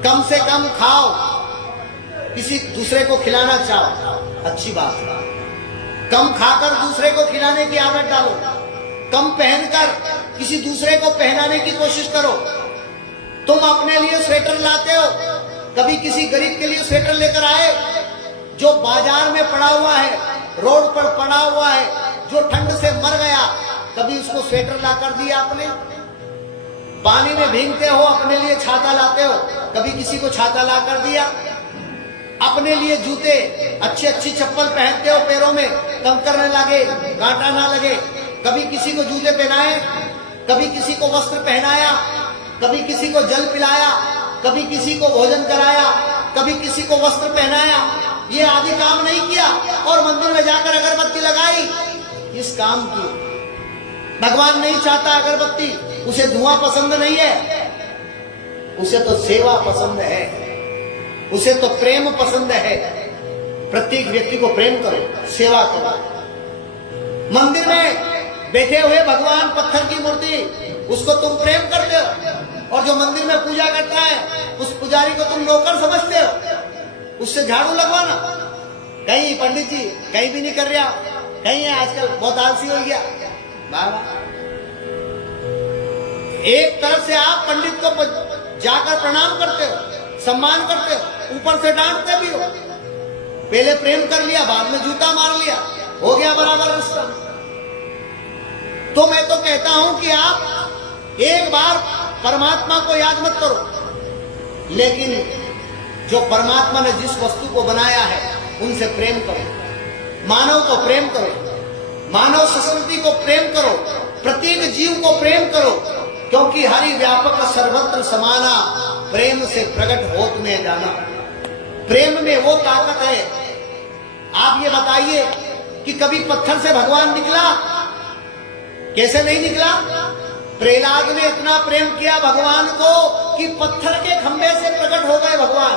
कम से कम खाओ, किसी दूसरे को खिलाना चाहो, अच्छी बात है। कम खाकर दूसरे को खिलाने की आदत डालो, कम पहनकर किसी दूसरे को पहनाने की कोशिश करो। तुम अपने लिए स्वेटर लाते हो, कभी किसी गरीब के लिए स्वेटर लेकर आए जो बाजार में पड़ा हुआ है, रोड पर पड़ा हुआ है, जो ठंड से मर गया, कभी उसको स्वेटर लाकर दिया आपने? पानी में भीगते हो, अपने लिए छाता लाते हो, कभी किसी को छाता लाकर दिया? अपने लिए जूते, अच्छी अच्छी चप्पल पहनते हो, पैरों में कंकर न लगे, कांटा ना लगे, कभी किसी को जूते पहनाए? कभी किसी को वस्त्र पहनाया? कभी किसी को जल पिलाया? कभी किसी को भोजन कराया? कभी किसी को वस्त्र पहनाया? ये आदि काम नहीं किया, और मंदिर में जाकर अगरबत्ती लगाई, इस काम की। भगवान नहीं चाहता अगरबत्ती, उसे धुआं पसंद नहीं है, उसे तो सेवा पसंद है, उसे तो प्रेम पसंद है। प्रत्येक व्यक्ति को प्रेम करो, सेवा करो। मंदिर में बैठे हुए भगवान पत्थर की मूर्ति, उसको तुम प्रेम करते हो, और जो मंदिर में पूजा करता है उस पुजारी को तुम नौकर समझते हो, उससे झाड़ू लगवाना। कहीं पंडित जी कहीं भी नहीं कर रहा, कहीं है आजकल बहुत आलसी हो गया। बाबा एक तरफ से आप पंडित को जाकर प्रणाम करते हो, सम्मान करते हो, ऊपर से डांटते भी हो। पहले प्रेम कर लिया, बाद में जूता मार लिया, हो गया बराबर रिश्ता। तो मैं तो कहता हूं कि आप एक बार परमात्मा को याद मत करो, लेकिन जो परमात्मा ने जिस वस्तु को बनाया है उनसे प्रेम करो, मानव को प्रेम करो, मानव संस्कृति को प्रेम करो, प्रत्येक जीव को प्रेम करो, क्योंकि हरि व्यापक सर्वत्र समाना, प्रेम से प्रकट होत में जाना। प्रेम में वो ताकत है। आप ये बताइए कि कभी पत्थर से भगवान निकला? कैसे नहीं निकला? प्रहलाद ने इतना प्रेम किया भगवान को कि पत्थर के खंभे से प्रकट हो गए भगवान।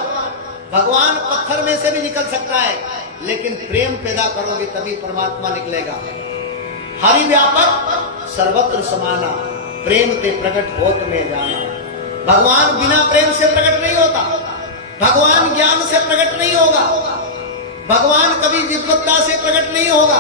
भगवान पत्थर में से भी निकल सकता है, लेकिन प्रेम पैदा करोगे तभी परमात्मा निकलेगा। हरि व्यापक सर्वत्र समाना, प्रेम से प्रकट होत में जाना। भगवान बिना प्रेम से प्रकट नहीं होता, भगवान ज्ञान से प्रकट नहीं होगा, भगवान कभी विद्वत्ता से प्रकट नहीं होगा,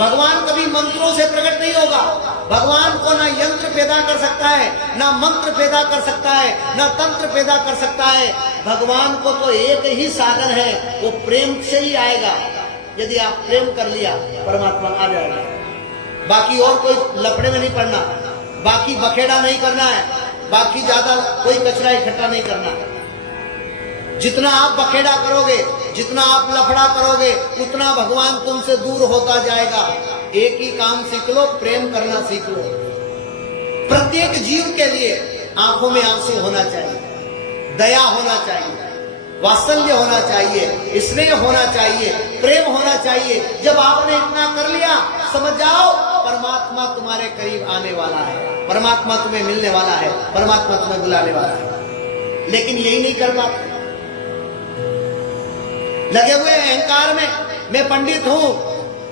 भगवान कभी मंत्रों से प्रकट नहीं होगा। भगवान को ना यंत्र पैदा कर सकता है, ना मंत्र पैदा कर सकता है, ना तंत्र पैदा कर सकता है। भगवान को तो एक ही साधन है, वो प्रेम से ही आएगा। यदि आप प्रेम कर लिया, परमात्मा आ जाएगा। बाकी और कोई लफड़े में नहीं पड़ना, बाकी बखेड़ा नहीं करना है, बाकी ज्यादा कोई कचरा इकट्ठा नहीं करना है। जितना आप बखेड़ा करोगे, जितना आप लफड़ा करोगे, उतना भगवान तुमसे दूर होता जाएगा। एक ही काम सीख लो, प्रेम करना सीख लो। प्रत्येक जीव के लिए आंखों में आंसू होना चाहिए, दया होना चाहिए, वात्सल्य होना चाहिए, स्नेह होना चाहिए, प्रेम होना चाहिए। जब आपने इतना कर लिया, समझ जाओ परमात्मा तुम्हारे करीब आने वाला है, परमात्मा तुम्हें मिलने वाला है, परमात्मा तुम्हें बुलाने वाला है। लेकिन यही नहीं कर पाते, लगे हुए अहंकार में, मैं पंडित हूं,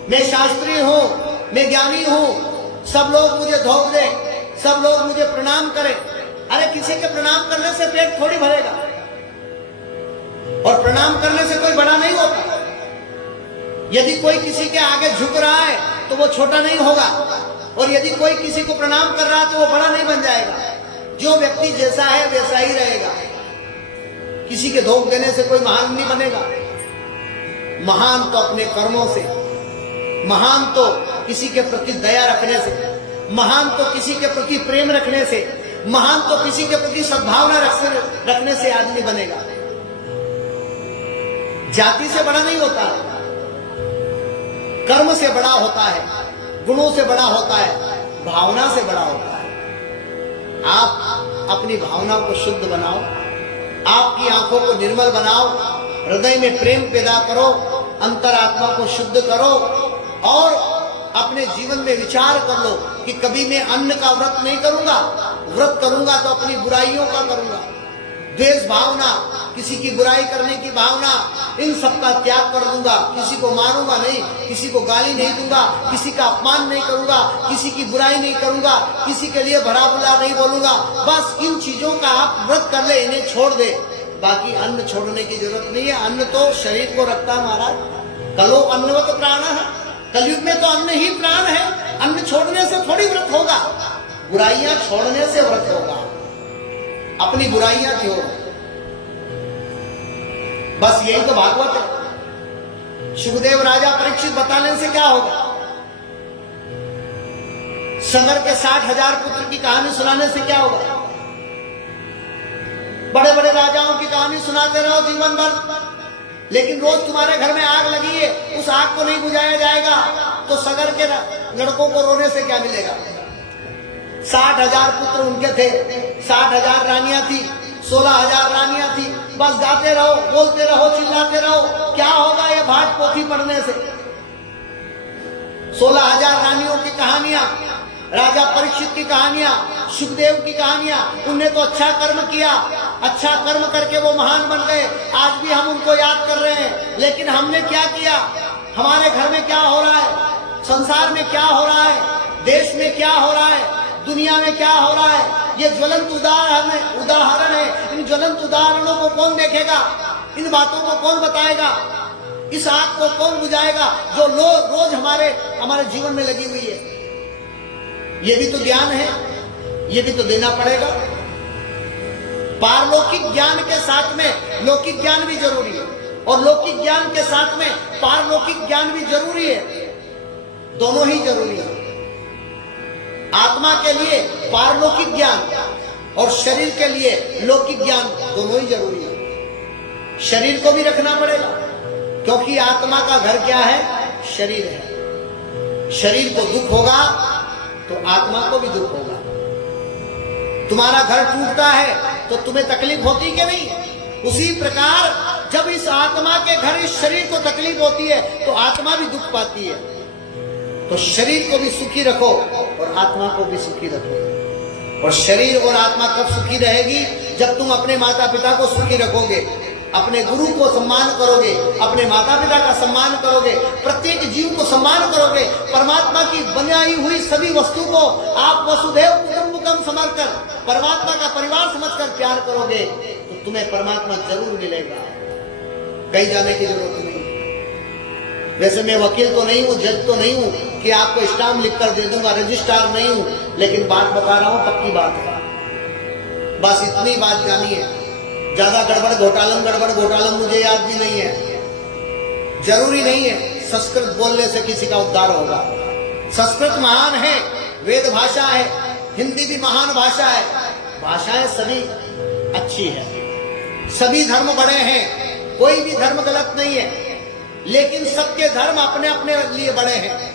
मैं शास्त्री हूं, मैं ज्ञानी हूं, सब लोग मुझे धोख दे, सब लोग मुझे प्रणाम करें। अरे किसी के प्रणाम करने से पेट थोड़ी भरेगा, और प्रणाम करने से कोई बड़ा नहीं होता। यदि कोई किसी के आगे झुक रहा है तो वो छोटा नहीं होगा, और यदि कोई किसी को प्रणाम कर रहा है तो वो बड़ा नहीं बन जाएगा। जो व्यक्ति जैसा है वैसा ही रहेगा। किसी के धोख देने से कोई महान नहीं बनेगा। महान तो अपने कर्मों से, महान तो किसी के प्रति दया रखने से, महान तो किसी के प्रति प्रेम रखने से, महान तो किसी के प्रति सद्भावना रखने से आदमी बनेगा। जाति से बड़ा नहीं होता, कर्म से बड़ा होता है, गुणों से बड़ा होता है, भावना से बड़ा होता है। आप अपनी भावना को शुद्ध बनाओ, आपकी आंखों को निर्मल बनाओ, हृदय में प्रेम पैदा करो, अंतरात्मा को शुद्ध करो, और अपने जीवन में विचार कर लो कि कभी मैं अन्न का व्रत नहीं करूंगा, व्रत करूंगा तो अपनी बुराइयों का करूंगा। द्वेष भावना, किसी की बुराई करने की भावना, इन सब का त्याग कर दूंगा। किसी को मारूंगा नहीं, किसी को गाली नहीं दूंगा, किसी का अपमान नहीं करूंगा, किसी की बुराई नहीं करूंगा, किसी के लिए भला बुरा नहीं बोलूंगा। बस इन चीजों का आप व्रत कर ले, इन्हें छोड़ दे। बाकी अन्न छोड़ने की जरूरत नहीं है। अन्न तो शरीर को रखता है महाराज। कलो अन्नवत प्राण है, कलयुग में तो अन्न ही प्राण है। अन्न छोड़ने से थोड़ी व्रत होगा, बुराइयां छोड़ने से व्रत होगा। अपनी बुराइयां छोड़, बस यही तो भागवत है। सुखदेव राजा परीक्षित बताने से क्या होगा? सगर के 60,000 पुत्र की कहानी सुनाने से क्या होगा? बड़े बड़े राजाओं की कहानी सुनाते रहो जीवन भर, लेकिन रोज तुम्हारे घर में आग लगी है, उस आग को नहीं बुझाया जाएगा तो सगर के लड़कों को रोने से क्या मिलेगा? 60,000 पुत्र उनके थे, 60,000 रानियां थी, 16,000 रानियां थी। बस गाते रहो, बोलते रहो, चिल्लाते रहो। क्या होगा ये भाट पोथी पढ़ने से? 16,000 रानियों की कहानियां, राजा परीक्षित की कहानियां, सुखदेव की कहानियां। उनने तो अच्छा कर्म किया, अच्छा कर्म करके वो महान बन गए। आज भी हम उनको याद कर रहे हैं, लेकिन हमने क्या किया? हमारे घर में क्या हो रहा है, संसार में क्या हो रहा है, देश में क्या हो रहा है, दुनिया में क्या हो रहा है? ये ज्वलंत उदाहरण है। इन ज्वलंत उदाहरणों को कौन देखेगा? इन बातों को कौन बताएगा? इस आग को कौन बुझाएगा जो रोज हमारे जीवन में लगी हुई है? ये भी तो ज्ञान है, ये भी तो देना पड़ेगा। पारलौकिक ज्ञान के साथ में लौकिक ज्ञान भी जरूरी है, और लौकिक ज्ञान के साथ में पारलौकिक ज्ञान भी जरूरी है। दोनों ही जरूरी है। आत्मा के लिए पारलौकिक ज्ञान और शरीर के लिए लौकिक ज्ञान दोनों ही जरूरी है। शरीर को भी रखना पड़ेगा, क्योंकि आत्मा का घर क्या है? शरीर है। शरीर को दुख होगा तो आत्मा को भी दुख होगा। तुम्हारा घर टूटता है तो तुम्हें तकलीफ होती कि नहीं? उसी प्रकार जब इस आत्मा के घर, इस शरीर को तकलीफ होती है तो आत्मा भी दुख पाती है। तो शरीर को भी सुखी रखो और आत्मा को भी सुखी रखो। और शरीर और आत्मा कब सुखी रहेगी? जब तुम अपने माता पिता को सुखी रखोगे, अपने गुरु को सम्मान करोगे, अपने माता पिता का सम्मान करोगे, प्रत्येक जीव को सम्मान करोगे, परमात्मा की बनाई हुई सभी वस्तु को आप वसुधैव कुटुंबकम समझकर, परमात्मा का परिवार समझकर प्यार करोगे, तो तुम्हें परमात्मा जरूर मिलेगा। कहीं जाने की जरूरत नहीं। वैसे मैं वकील तो नहीं हूं, जज तो नहीं हूं कि आपको स्टाम्प लिखकर दे दूंगा, रजिस्ट्रार नहीं हूं, लेकिन बात बता रहा हूं, पक्की बात है। बस इतनी बात जानी है। ज्यादा गड़बड़ घोटालम मुझे याद भी नहीं है। जरूरी नहीं है संस्कृत बोलने से किसी का उद्धार होगा। संस्कृत महान है, वेद भाषा है, हिंदी भी महान भाषा है। भाषाएं सभी अच्छी है, सभी धर्म बड़े हैं, कोई भी धर्म गलत नहीं है, लेकिन सबके धर्म अपने अपने लिए बड़े हैं।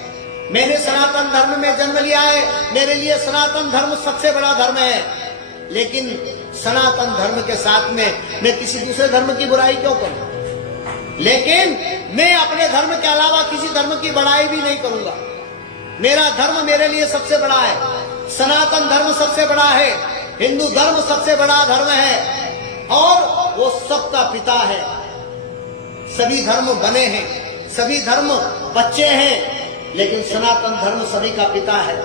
मैंने सनातन धर्म में जन्म लिया है, मेरे लिए सनातन धर्म सबसे बड़ा धर्म है, लेकिन सनातन धर्म के साथ में मैं किसी दूसरे धर्म की बुराई क्यों करूं? लेकिन मैं अपने धर्म के अलावा किसी धर्म की बड़ाई भी नहीं करूंगा। मेरा धर्म मेरे लिए सबसे बड़ा है, सनातन धर्म सबसे बड़ा है, हिंदू धर्म सबसे बड़ा धर्म है और वो सबका पिता है। सभी धर्म बने हैं, सभी धर्म बच्चे हैं, लेकिन सनातन धर्म सभी का पिता है।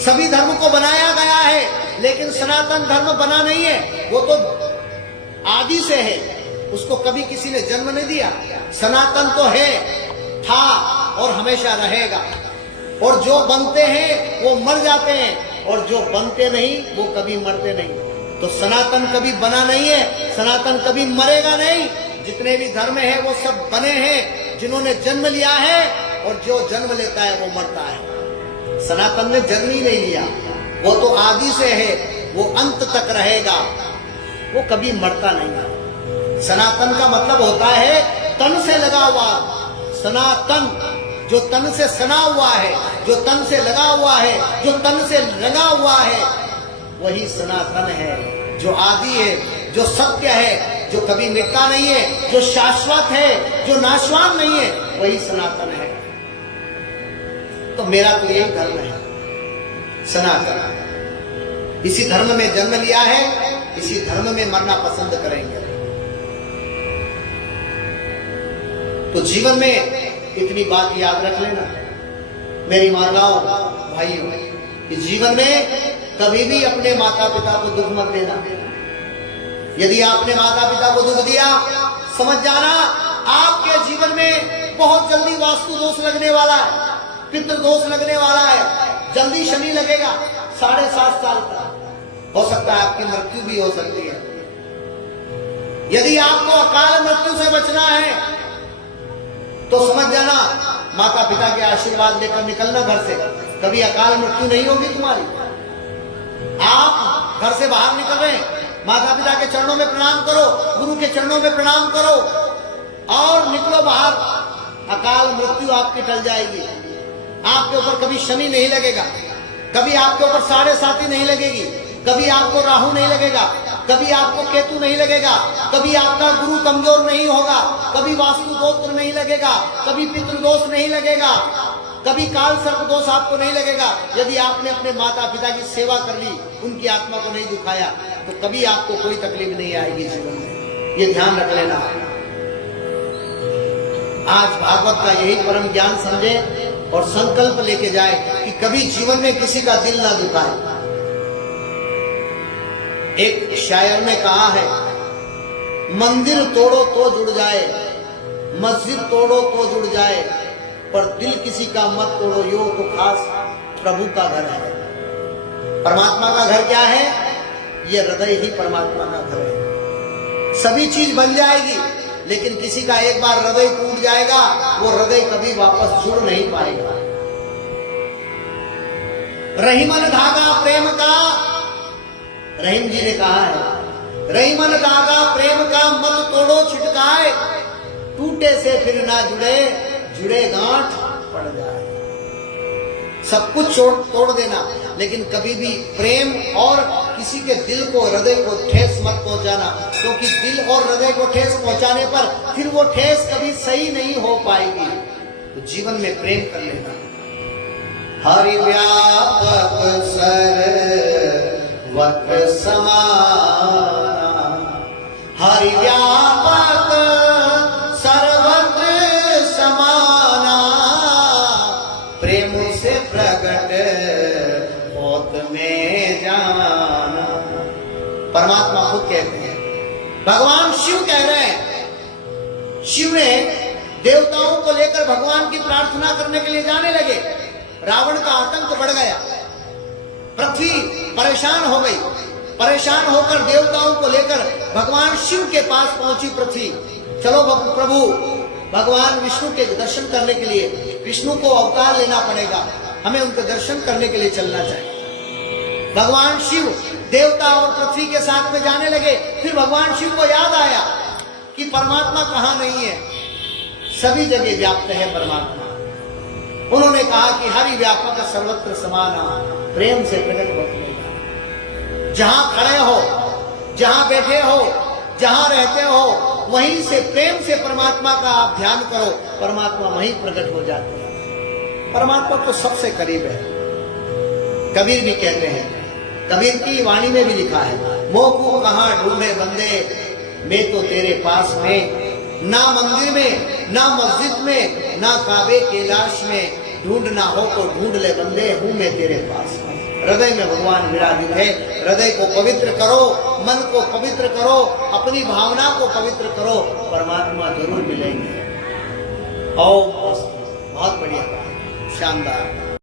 सभी धर्म को बनाया गया है, लेकिन सनातन धर्म बना नहीं है, वो तो आदि से है, उसको कभी किसी ने जन्म नहीं दिया। सनातन तो है, था और हमेशा रहेगा। और जो बनते हैं वो मर जाते हैं, और जो बनते नहीं वो कभी मरते नहीं। तो सनातन कभी बना नहीं है, सनातन कभी मरेगा नहीं। जितने भी धर्म है वो सब बने हैं, जिन्होंने जन्म लिया है, और जो जन्म लेता है वो मरता है। सनातन ने जन्म ही नहीं लिया, वो तो आदि से है, वो अंत तक रहेगा, वो कभी मरता नहीं है। सनातन का मतलब होता है तन से लगा हुआ। सनातन जो तन से सना हुआ है, जो तन से लगा हुआ है, जो तन से रंगा हुआ है, वही सनातन है। जो आदि है, जो सत्य है, जो कभी मिटता नहीं है, जो शाश्वत है, जो नाशवान नहीं है, वही सनातन है। तो मेरा तो यही धर्म है, सनातन। इसी धर्म में जन्म लिया है, इसी धर्म में मरना पसंद करेंगे। तो जीवन में इतनी बात याद रख लेना मेरी माताओं भाइयों, कि जीवन में कभी भी अपने माता पिता को दुख मत देना। यदि आपने माता पिता को दुख दिया, समझ जाना आपके जीवन में बहुत जल्दी वास्तु दोष लगने वाला है, पितृ दोष लगने वाला है। जल्दी शनि लगेगा, 7.5 साल तक हो सकता है आपकी मृत्यु भी हो सकती है। यदि आपको अकाल मृत्यु से बचना है तो समझ जाना माता पिता के आशीर्वाद लेकर निकलना घर से, कभी अकाल मृत्यु नहीं होगी तुम्हारी। आप घर से बाहर निकल रहे हैं, माता पिता के चरणों में प्रणाम करो, गुरु के चरणों में प्रणाम करो और निकलो बाहर। अकाल मृत्यु आपकी टल जाएगी। आपके ऊपर कभी शनि नहीं लगेगा, कभी आपके ऊपर 7.5 नहीं लगेगी, कभी आपको राहु नहीं लगेगा, कभी आपको केतु नहीं लगेगा, कभी आपका गुरु कमजोर नहीं होगा, कभी वास्तु दोष नहीं लगेगा, कभी पितृ दोष नहीं लगेगा, कभी काल सर्प दोष आपको नहीं लगेगा। यदि आपने अपने माता पिता की सेवा कर ली, उनकी आत्मा को नहीं दुखाया, तो कभी आपको कोई तकलीफ नहीं आएगी जीवन में। ये ध्यान रख लेना। आज भागवत का यही परम ज्ञान समझे और संकल्प लेके जाए कि कभी जीवन में किसी का दिल ना दुखाए। एक शायर ने कहा है, मंदिर तोड़ो तो जुड़ जाए, मस्जिद तोड़ो तो जुड़ जाए, पर दिल किसी का मत तोड़ो, यो तो खास प्रभु का घर है। परमात्मा का घर क्या है? ये हृदय ही परमात्मा का घर है। सभी चीज बन जाएगी, लेकिन किसी का एक बार हृदय टूट जाएगा, वो हृदय कभी वापस जुड़ नहीं पाएगा। रहीमन धागा प्रेम का, रहीम जी ने कहा है, रहीमन धागा प्रेम का मत तोड़ो छिटकाए, टूटे से फिर ना जुड़े, जुड़े गांठ पड़ जाए। सब कुछ तोड़ देना, लेकिन कभी भी प्रेम और किसी के दिल को, हृदय को ठेस मत पहुंचाना, क्योंकि दिल और हृदय को ठेस पहुंचाने पर फिर वो ठेस कभी सही नहीं हो पाएगी। तो जीवन में प्रेम कर लेना। हरि व्यापक सर्वत्र समाना, हरि व्यापक सर्वत्र समाना, प्रेम से प्रकट होत में जाना। परमात्मा खुद कहते हैं, भगवान शिव कह रहे हैं। शिव ने देवताओं को लेकर भगवान की प्रार्थना करने के लिए जाने लगे। रावण का आतंक बढ़ गया, पृथ्वी परेशान हो गई। परेशान होकर देवताओं को लेकर भगवान शिव के पास पहुंची पृथ्वी। चलो प्रभु, भगवान विष्णु के दर्शन करने के लिए विष्णु को अवतार लेना पड़ेगा, हमें उनके दर्शन करने के लिए चलना चाहिए। भगवान शिव देवता और पृथ्वी के साथ में जाने लगे। फिर भगवान शिव को याद आया कि परमात्मा कहाँ नहीं है, सभी जगह व्याप्त है परमात्मा। उन्होंने कहा कि हरि व्यापक सर्वत्र समाना, प्रेम से प्रकट होता है। जहां खड़े हो, जहां बैठे हो, जहां रहते हो, वहीं से प्रेम से परमात्मा का आप ध्यान करो, परमात्मा वहीं प्रकट हो जाते हैं। परमात्मा तो सबसे करीब है। कबीर भी कहते हैं, कबीर की वाणी में भी लिखा है, मोह कहां ढूंढे बंदे, मैं तो तेरे पास में, ना मंदिर में, ना मस्जिद में, ना काबे कैलाश में, ढूंढना हो तो ढूंढ ले बंदे, हूं मैं तेरे पास में। हृदय में भगवान विराजित है। हृदय को पवित्र करो, मन को पवित्र करो, अपनी भावना को पवित्र करो, परमात्मा जरूर मिलेंगे। बहुत बढ़िया, शानदार।